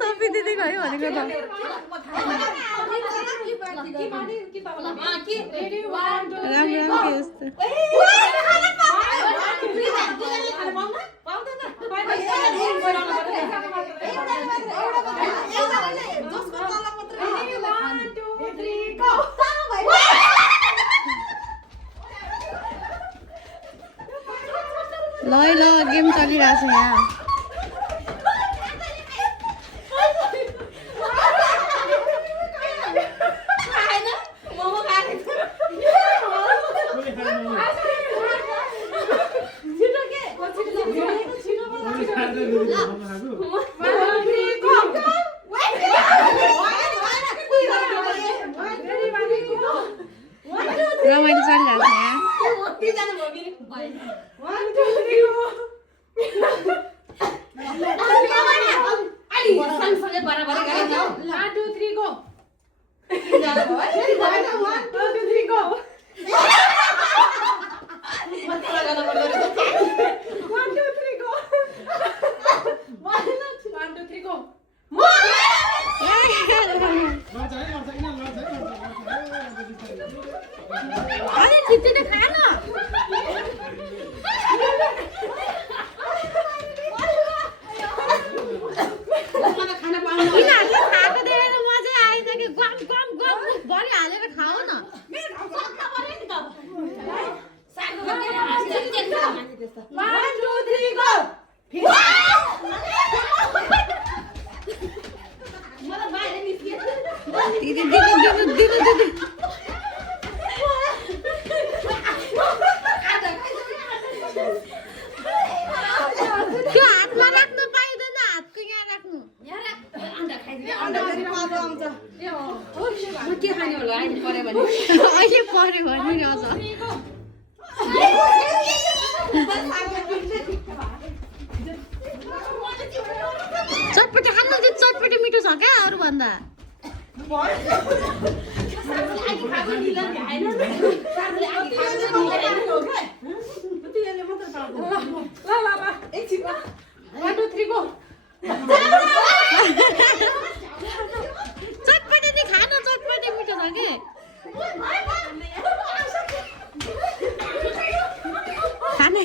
सबै दिदी गयो भनेको त राम राम के यस्तो ल ल गेम चलिरहेछ यहाँ रमाइलो चलिरहेछ यहाँ अहिले पर्यो भने चटपटे खानु चाहिँ चटपटे मिठो छ क्या अरू भन्दा चटपटे नि खानु चटपटे मिठो छ के खानै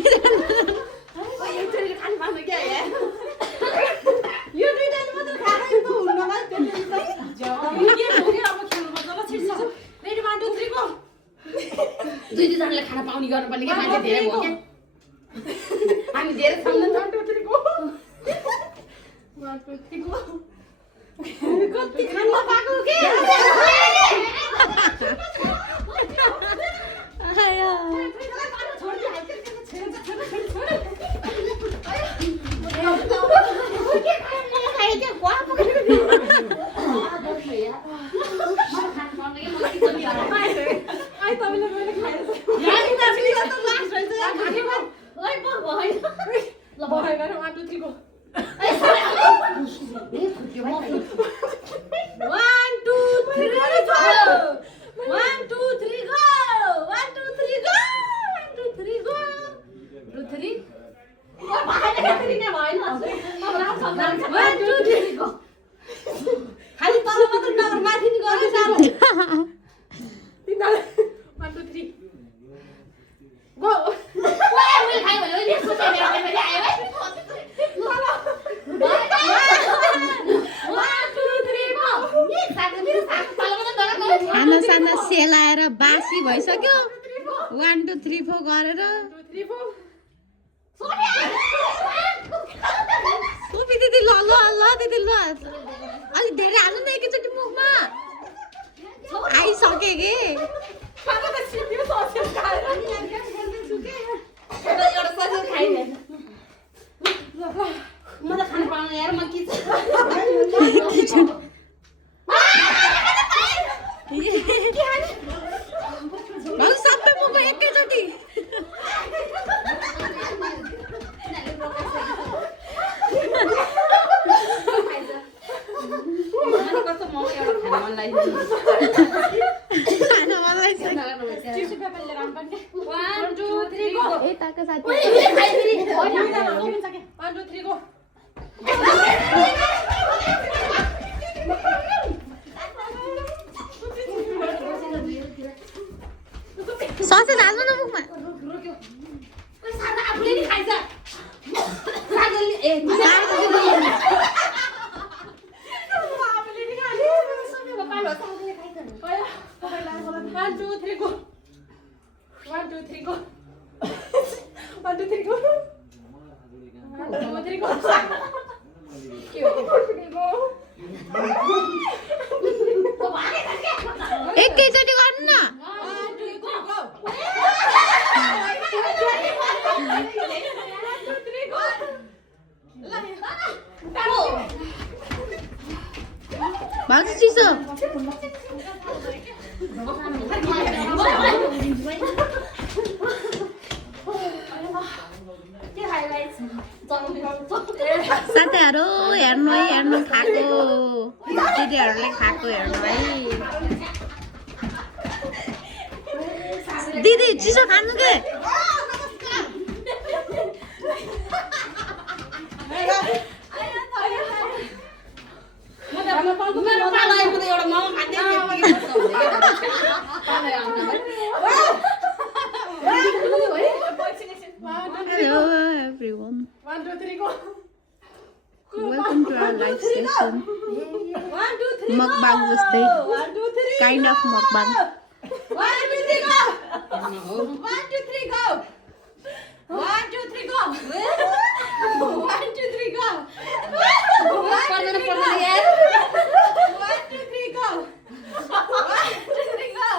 दुईजनाले खाना पाउने गर्नुपर्ने क्या मान्छे धेरै भयो क्या हामी धेरै खान्न कति खान पाएको के खाना साना सेलाएर बासी भइसक्यो 1 2 3 4 गरेर सोफी दिदी ल ल ल दिदी ल अलि धेरै हाल्नु न एकैचोटि मुखमा आइसके के म त खाना पाउनु यार म के सबै मुखमा एकैचोटि साथी भाउजू चिसो साथीहरू हेर्नु है हेर्नु खाएको दिदीहरूले खाएको हेर्नु है दिदी चिसो खानु के Hello everyone. 1, 2, 3, go. Welcome to our live session. 1, 2, 3, Mukbang जस्तै. 1, 2, 3. Kind of mukbang. 1, 2, 3, go. 1, 2, 3, go. 1, 2, 3, go. 1, 2, 3, go. 1, 2, 3, go. 1, 2, 3, go. 1, 2, 3, go.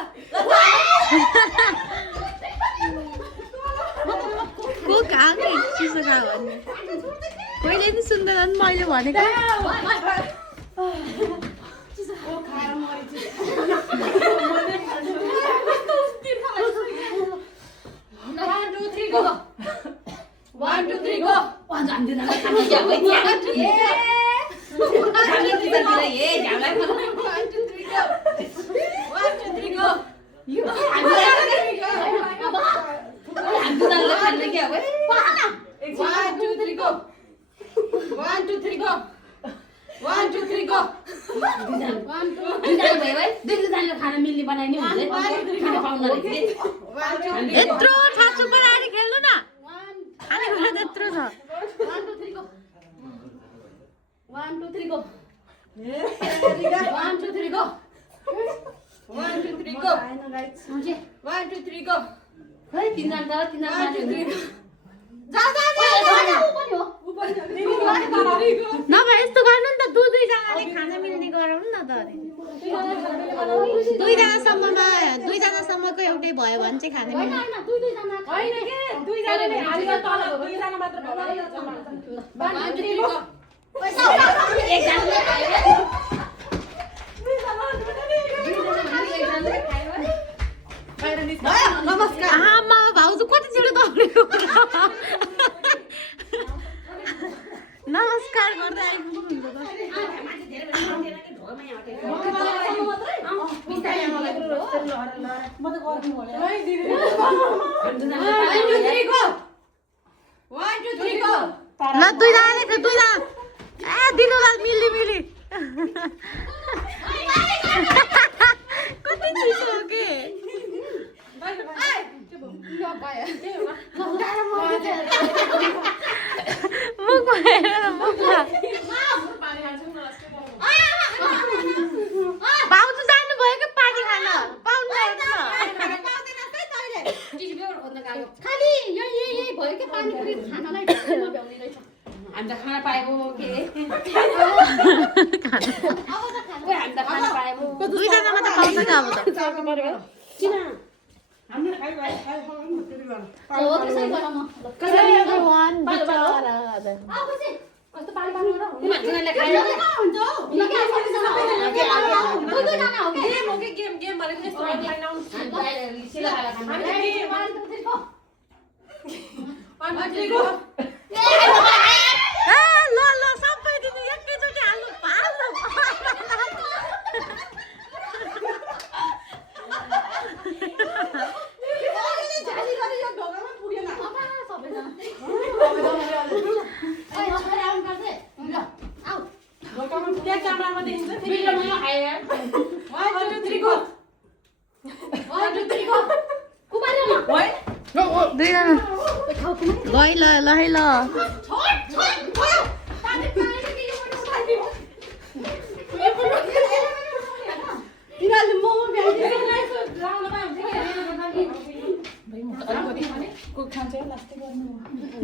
को कहाँ नि चिसो खा भन्ने कहिले नि सुन्दैन मैले भनेको यत्रो थाप्छु परारी खेल्नु न खाने कुरा त यत्रो छ 1, 2, 3, go. 1, 2, 3, go. 1, 2, 3, go. 1, 2, 3, go. 1, 2, 3, go. खै तिनजना 1, 2, 3, go. नभए यस्तो गर्नु नि त दुईजनाले खान मिल्ने गराउनु न त दुईजनासम्मको एउटै भयो भने चाहिँ खान मिल्ने आमा भाउजू कति छिटो दौडेको नमस्कार गर्दै आइपुग्नुहुन्छ ल दुईजनाले त दुईजना ए दिनुलाल मिली मिली कति चिसो हो के मुखमा हेरेर मुखमा भाउजू जानुभयो कि पानी खान पाउनु खाली यही भयो कि पानी पुरी खानालाई भ्याउने रहेछ हामी त खाना पाएको के हामी त खाना पाएको दुईजनामा त पाउँछ नि अब त किन ल सबै दिनु एकैचोटि हाल्नु पाल्नु गइ ल ल है ल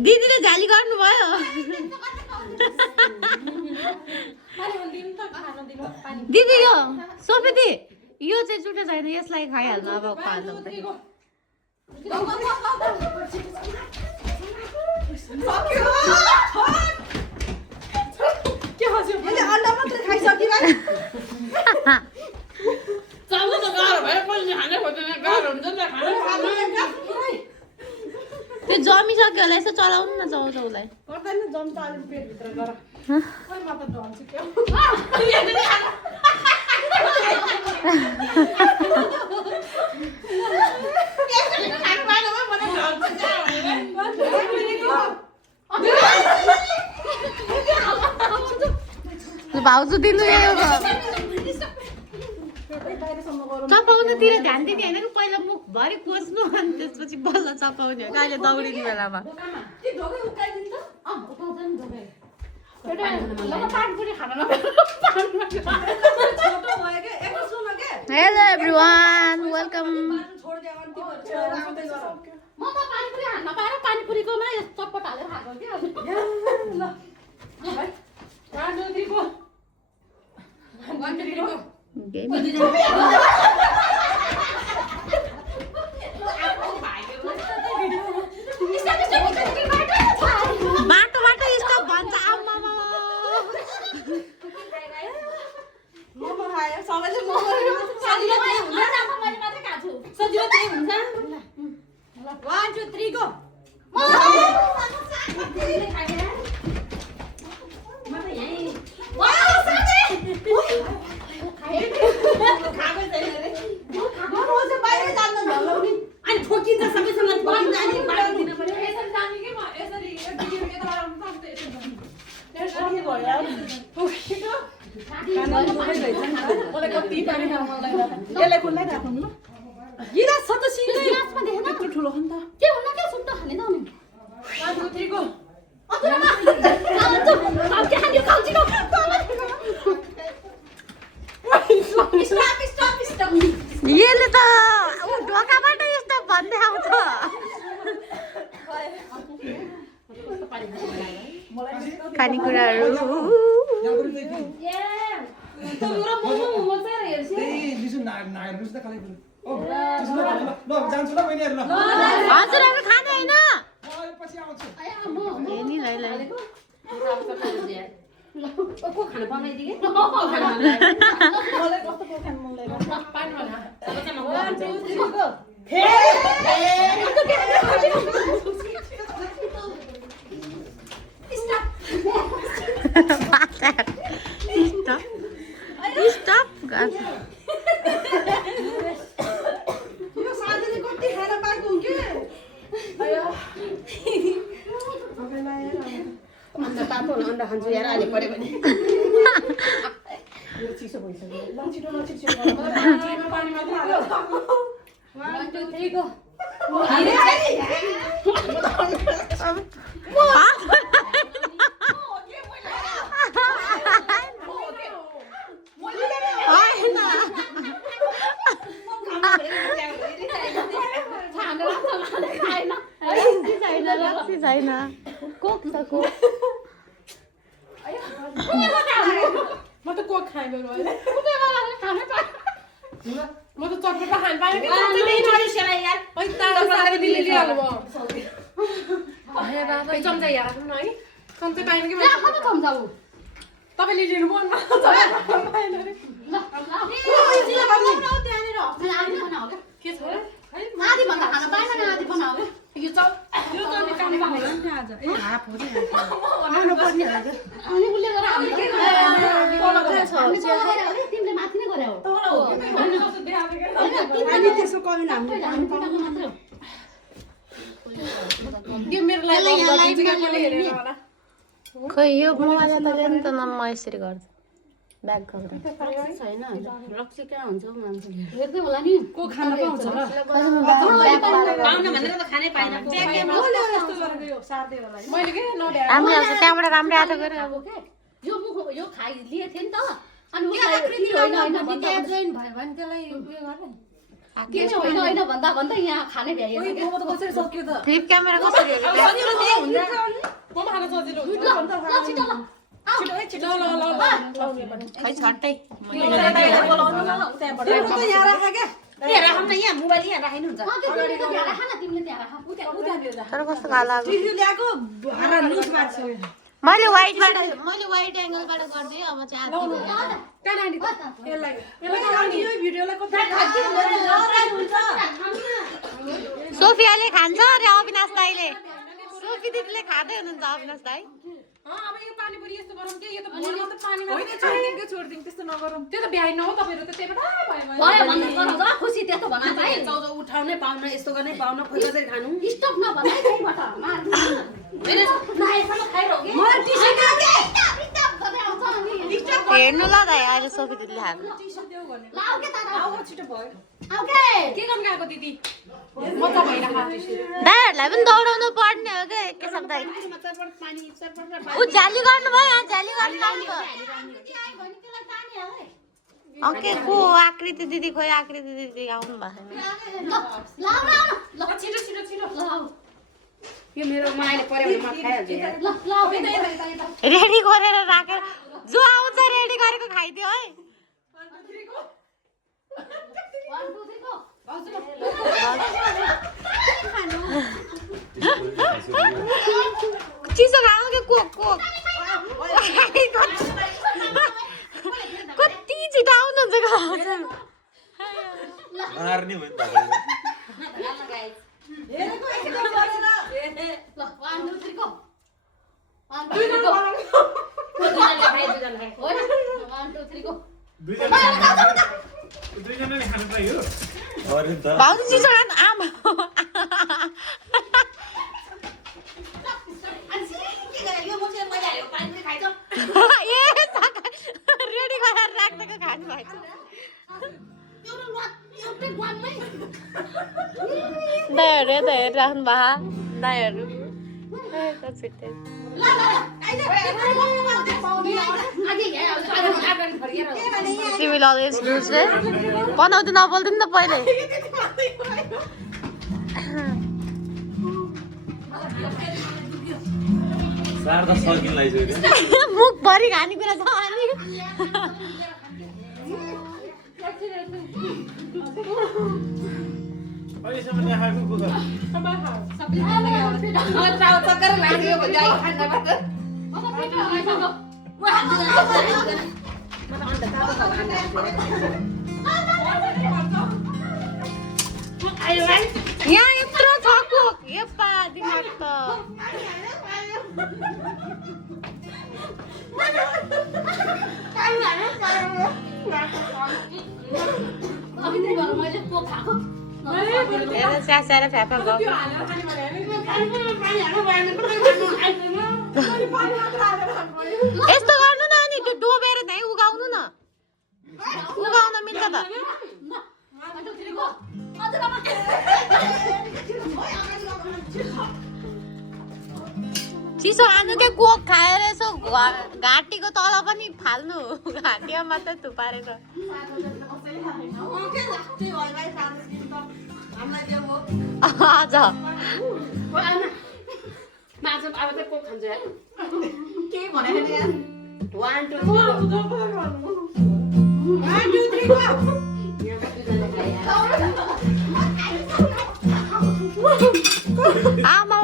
दिदीले झाली गर्नुभयो दिदी यो सोफेदी यो चाहिँ जुठो छैन यसलाई खाइहाल्नु अब खानु के हजुर मैले अन्डा मात्र खाइसकेँ चलाउनु न जाउलाई पर्दैन जम्ता अलि पेट भित्र गर ओइ म त डल्छु के भाउजू दिनु चपाउनुतिर ध्यान दिने होइन कि पहिला मुखभरि कोच्नु अनि त्यसपछि बल्ल चपाउने हो कहिले दौडिने बेलामा हेलो एभ्रिवान वेलकम म त पानीपुरी हान्न पाएर पानीपुरीकोमा यस्तो चटपट हालेर खाएको के बाटो बाटो स्टप भन्छ मोमो खायो सबैले मोमो सजिलो त्यही हुन्छ मैले मात्रै खान्छु सजिलो त्यही हुन्छ 1 2 3 गो यसले त ढोकाबाट स्टप भन्दै आउँछ खानेकुराहरू हजुरहरू खाने होइन को खाना बनाइदिए स्टप यो साथीले कति खाना पाएको हुन्थ्यो अन्त तातो अन्डा खान्छु यार अहिले पऱ्यो भने चिसो भइसक्यो ल छिटो पानी मात्र हाल्यो 1 2 3 गो छैन कोक छ कोक म त कोक खाएँ म त चटपट खान पाएँ के चम्चा यहाँ राख्नु न है चम्चा पाएन कि तपाईँले लिनु मन के छ आधी भन्दा खाना पाएन नि आधी बनाऊ यो चम्चा काम होला नि आज ए हाफ हो नि आउनु पर्ने आज अनि उले गरे हामीले तिमीले माथि नै गरे हो अनि त्यसो कमी हामीले मात्र यो मेरो लागि हेरेर होला खै यो मोबाइल त ल्याउनु त न म यसरी गर्छु ब्याग गर्दा छैन रक्सी कहाँ हुन्छ मान्छेले हेर्दै होला नि को खान पाउँछ र पाउन भनेर त खानै पाएन मैले यस्तो गरेको यो सार्दै होला मैले के नभ्या राम्रै आउँछ त्यहाँबाट राम्रै आएको गरे अब के यो मुख यो खाइ लिए थिए नि त अनि उसलाई होइन होइन भन्दा जोइन भयो भने त्यसलाई उयो गर्ने के होइन होइन भन्दा भन्दा यहाँ खानै भ्याइयो म त कसरी सक्यो त फ्लिप क्यामेरा कसरी हो सजिलो त्यही हुन्छ म खान सजिलो हुन्छ ल छिटो ल छिटो ल खै छट्टै त्यहाँबाट यहाँ राख के यहाँ राखौँ न यहाँ मोबाइल यहाँ राखिनु हुन्छ तर कस्तो खाला टिभी ल्याएको भाडा लुज मार्छ मैले वाइट एङ्गलबाट गर्दै अब चाहिँ सोफियाले खान्छ अरे अविनाश दाइले सोफी दिदीले खाँदै हुनुहुन्छ अविनाश दाइ अब यो पानीपुरी यस्तो गरौँ के यो त भोरमा त पानी होइन छोडिदिउँ त्यस्तो नगरौँ त्यो त भ्याइ नहो तपाईँहरू त त्यही भएर भयो भन्दा गरौँ ल खुसी त्यस्तो भन्न भाइ चाउचाउ उठाउनै पाउन यस्तो गर्नै पाउन खोइ कसरी खानु स्टप नभन्दै त्यहीबाट नआएसम्म खाइरहौ कि मलाई टिस्यु देऊ के स्टप गर्दै आउँछ अनि हेर्नु ल दाइ अहिले सोफी दिदीले खाएको टिस्यु देऊ भने लाउ के तारा आऊ छिटो भयो आउ के के गर्नु गएको दिदी म त भइराख टिस्यु दाइहरूलाई पनि दौडाउनु पर्ने हो क्या केशव दाइ ऊ झ्याली गर्नुभयो यहाँ झ्याली गर्नु लाग्नुभयो ओके को आकृति दिदी खोइ आकृति दिदी आउनु भएको छिटो छिटो छिटो यो मेरो माइले पर्यो भने म खाइहाल्छु यार रेडी गरेर राखेर जो आउँछ रेडी गरेको खाइदियो है चिसो खानु के कोक कति छिटो आउनुहुन्छ मार्ने भयो दुईजनाले खानु पाइयो भाउजू चिसो खानु आमा रेडी गरेर राख्दाको खानु भएको दाइहरू त हेरिराख्नु भएको दाइहरू छुट्टै तिमीले अलवेज लुज रे बनाउँदै नबोल्दै नि त पहिले सार त सकिन लागिसक्यो मुखभरि खानेकुरा छ अनि अहिलेसम्म नखाएको कुखुरा चक्कर लाग्यो भने आई खान्न पर्छ यहाँ यत्रो छ कोक यप्पा दिमाग त मैले कोक खाएको हेर स्यास्याएर फ्याफा गएको यस्तो गर्नु न अनि त्यो डोबेर त्यहीँ उगाउनु न उगाउन मिल्छ त चिसो खानु के कोक खाएर यसो घाँटीको तल पनि फाल्नु घाँटीमा मात्रै थुपारेर हजुर माछा अब चाहिँ कोक खान्छ यार के भनेको नि यार 1 2 3 आमा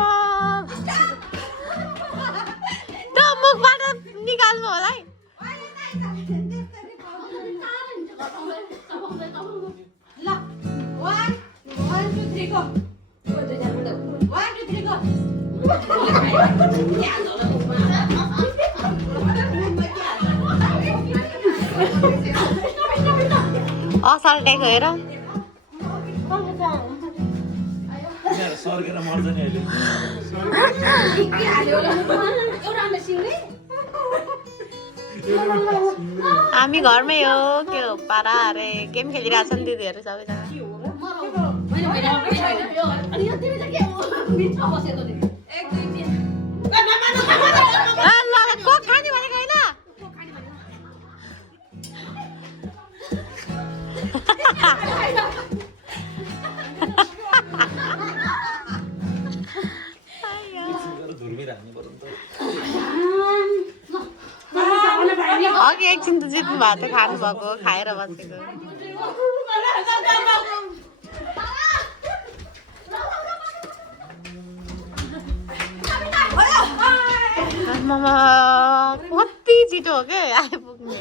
त मुखबाट निकाल्नु होला है ल 1 2 3 गो 1 2 3 गो असल्टेको हेर सर्केर मर्छ नि अहिले हामी घरमै हो के हो पारा अरे गेम खेलिरहेछ नि दिदीहरू सबैजना कोक खाने भनेको होइन धुर्मी राख्नु पर्यो नि त अघि एकछिन त जित्नु भएको थियो खानु भएको खाएर बसेको आमामा कति छिटो हो के आइपुग्ने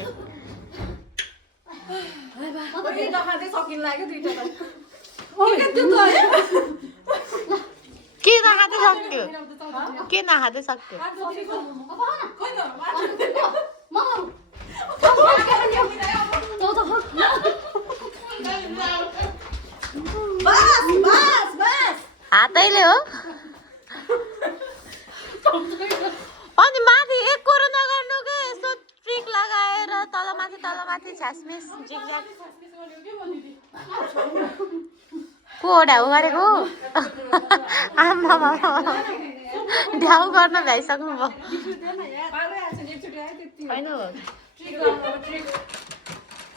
नखाँदै सकिन लाग्यो दुईटा के त खाँदै सक्यो के नखाँदै सक्यो हातैले हो अनि माथि एक कोरो नगर्नु के यस्तो ट्रिक लगाएर तलमाथि छ्यासमिस जिगज्याग को ढ्याउ गरेको आमा ढ्याउ गर्न भ्याइसक्नु भयो होइन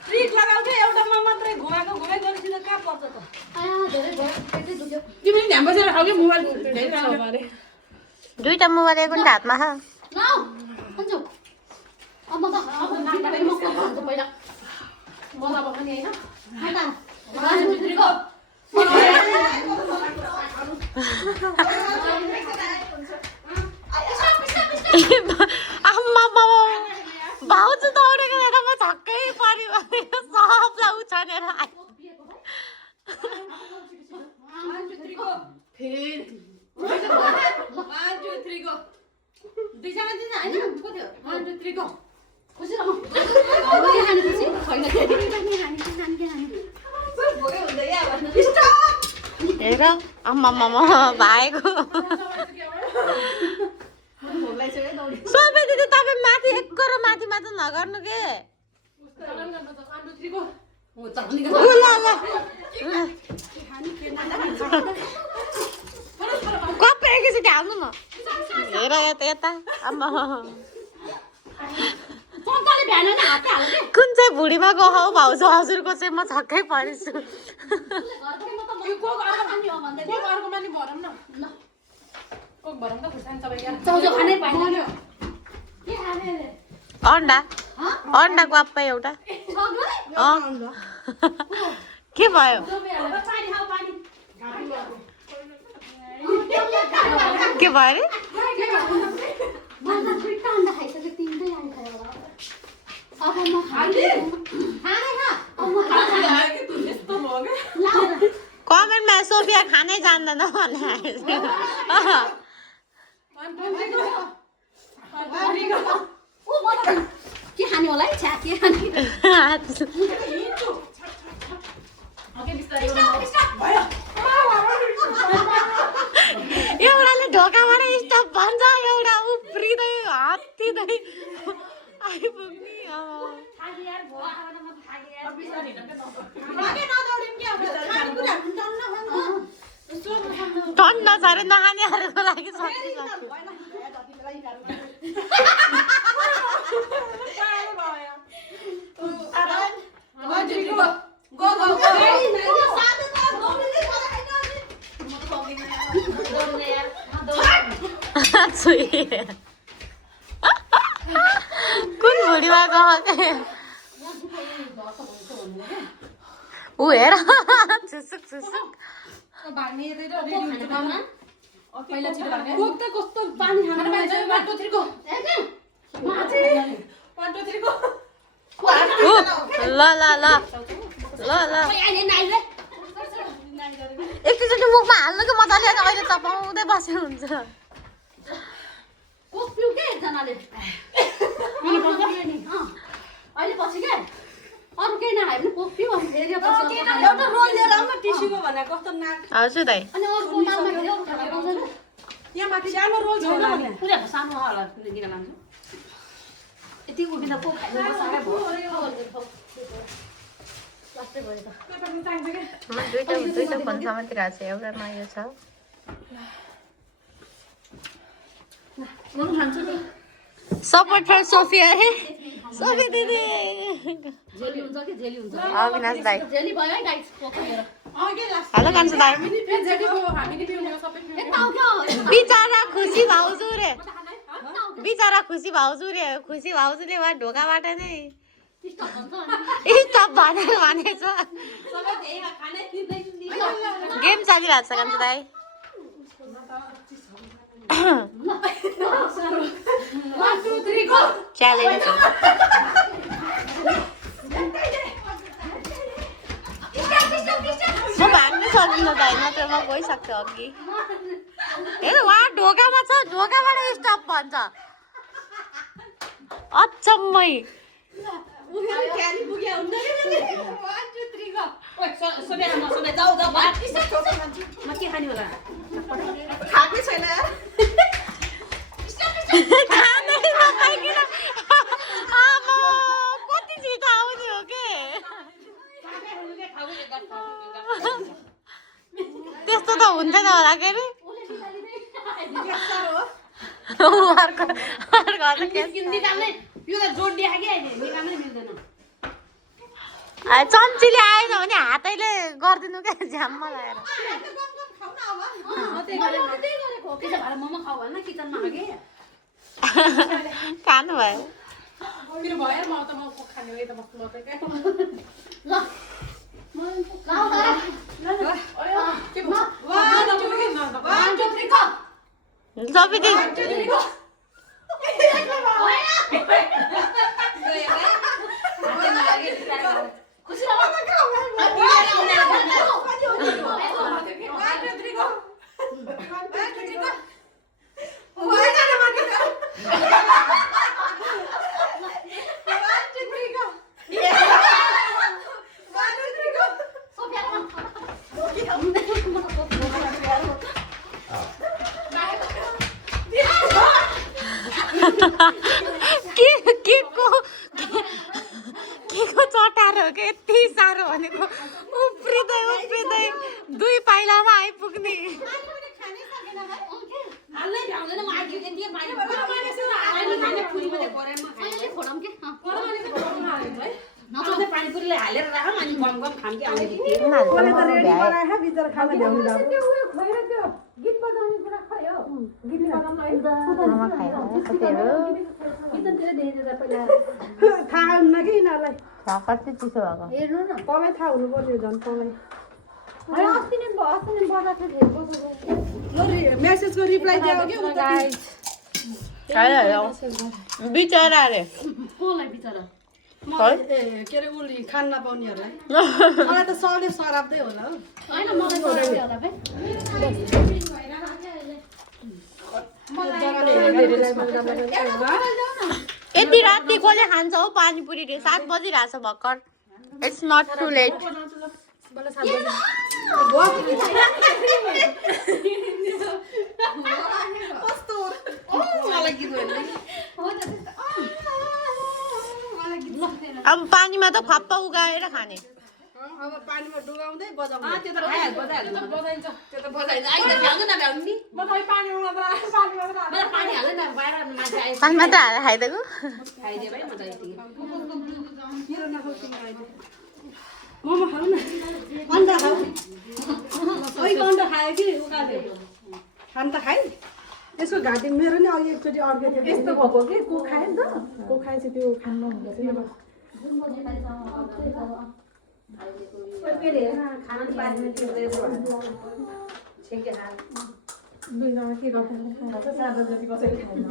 ट्रिक लगाउँथे एउटामा मात्रै घुमाएको घुमाइ गरिदिँदा कहाँ पर्छ त तिमीले ध्यान बसेर खाऊ कि मोबाइल हेरिरहनु अरे दुईटा मोबाइल एक हातमा खा आम्मा भाउजू दौडेको हेर म छक्कै पर्यो सबलाई उछानेर आयो हेर आम्मा भाएको सबै दिदी तपाईँ माथि एक कोरो माथि नगर्नु के कप एकैचोटि हाल्नु न हेर यता आम्मा कुन चाहिँ भुँडीमा गहौ भाउजू हजुरको चाहिँ म छक्कै परेछु अन्डाको अप्पा एउटा के भयो के भयो कमेन्टमा सोफिया खानै जान्दैन भने के खाने होला है छ्या के खाने एउटाले ढोकाबाट स्टप भन्छ एउटा उफ्रिँदै हात्तिँदै आइपुग्ने टन्न छ अरे नखानेहरूको लागि कुन भुँडीमा गएको ऊ हेर छुसुक कस्तो पानी खानु ल एकचोटि मुखमा हाल्नु कि मजाले अहिले तपाउँदै बसेको हुन्छ अहिले पछि क्या अरू केही नखायो भने कोक पिउ अनि फेरि एउटा रोल लिएर आउन टिस्युको भने कस्तो नाक हजुर दाइ अनि अरूको मालमा फेरि यहाँ माथि सानो रोल छैन भने पुरै सानो होला किन लान्छु यति उभिँदा कोक खानु साह्रै भयो लास्टै भयो त दुईटा फोन समातिरहेको छ एउटामा यो छ सपोर्ट फर सोफिया है सोफिया दिदी जेली हुन्छ कि जेली हुन्छ अविनाश दाइ जेली भयो है गाइस कोक लिएर हेलो कान्छो दाइ बिचारा खुसी भाउजू रे खुसी भाउजूले वा ढोकाबाट नै स्टप भनेर भनेछ गेम चलिरहेको छ कान्छो दाइ च्यालेन्ज म भाग्नै सक्दिनँ दाइ नत्र म गइसक्छु अघि हेर उहाँ ढोकामा छ, ढोकाबाट स्टप भन्छ। अचम्मै। क्यारी पुग्यो हुन्न नि 1 2 3 गो ओइ सोफिया म सोफिया जाऊ जाऊ भात म के खाने होला खाकै छैन यार खानै नखाइकन आमा कति छिटो आउने हो के त्यस्तो त हुन्थेन होला के अरे अर्को निकाल्ने यो त जोड दिए कि अहिले निकाल्नै मिल्दैन चम्चीले आएन भने हातैले गरिदिनु क्या झ्याममा लगाएर मोमो खाऊ भन्न किचनमा आगे खानु भयो मेरो भयो म त म खाने हो यता बस्नु पर्छ के ल के भयो 1 2 3 गो सबै खुसी लाग्यो के को चटार हो कि यति साह्रो भनेको उफ्रिँदै उफ्रिँदै 2 पाइलामा आइपुग्ने हाल्नै भ्याउँदैन म आइदियो त्यति बाहिर अहिले पुरीमा गरेमा अहिले खोडम के नचल्दै पानीपुरीले हालेर राख अनि गम गम खाम कि आउने बित्तिकै थाहा हुन्न कि यिनीहरूलाई कति चिसो भएको हेर्नु न तँलाई थाहा हुनु पर्यो झन् तँलाई अस्ति नै बजाएको थियो मेसेजको रिप्लाई दियो कि उता बिचरा रे कोलाई बिचरा के अरे उली खान नपाउनेहरूलाई मलाई त सबले सराप्दै होला हो होइन मलाई सराप्दै होला बे यति राति कसले खान्छ हौ पानीपुरी रे 7 बजिरहेछ भर्खर इट्स नट टु लेट अब पानीमा त खप्पा उगाएर खाने अब पानीमा डुबाउँदै बजाउँदै त्यो त खाइहाल्छ बजाइहाल्छ बजाइन्छ त्यो त बजाइन्छ अहिले भ्याउँदैन भ्याउनु नि मलाई पानी हाल्दैन बाहिर मान्छे आए पानी मात्र हालेर खाइदिएको खाइदिए भाइ म त यति मोमो खाऊ न अन्डा खाऊ ओइ अन्डा खायो कि उकाले खान त खाइ यसको घाँटी मेरो नि अघि एकचोटि अड्के थियो यस्तो भएको कि को खायो नि त को खाएछ त्यो खान नहुँदो थियो खाना पानी छिके खा 2 जना के गर्छ सादा जति कसैले खाएन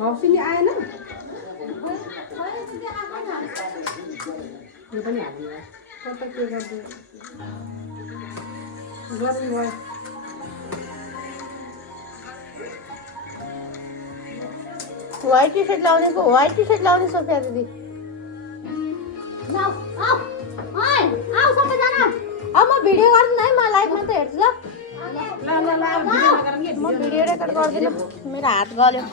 हप्सिनी आएन यो पनि हाल्नु कता के गर्दै गर्नु भयो व्हाइट टी शर्ट लाउने सोफिया दिदी आऊ सबैजना अब म भिडियो गर्दिन है म लाइभमा त हेर्छु ल म भिडियो रेकर्ड गर्दिन मेरो हात गल्यो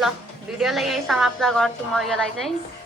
ल भिडियोलाई यही समाप्त गर्छु म यसलाई चाहिँ